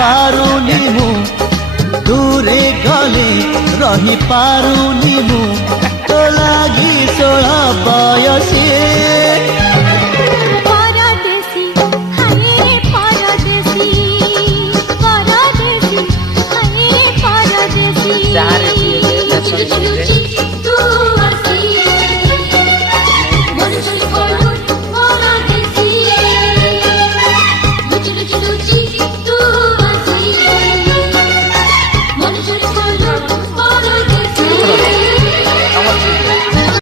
पारुनी मु दूरे गले रही पारुनी मु तो लागी 16 बयसी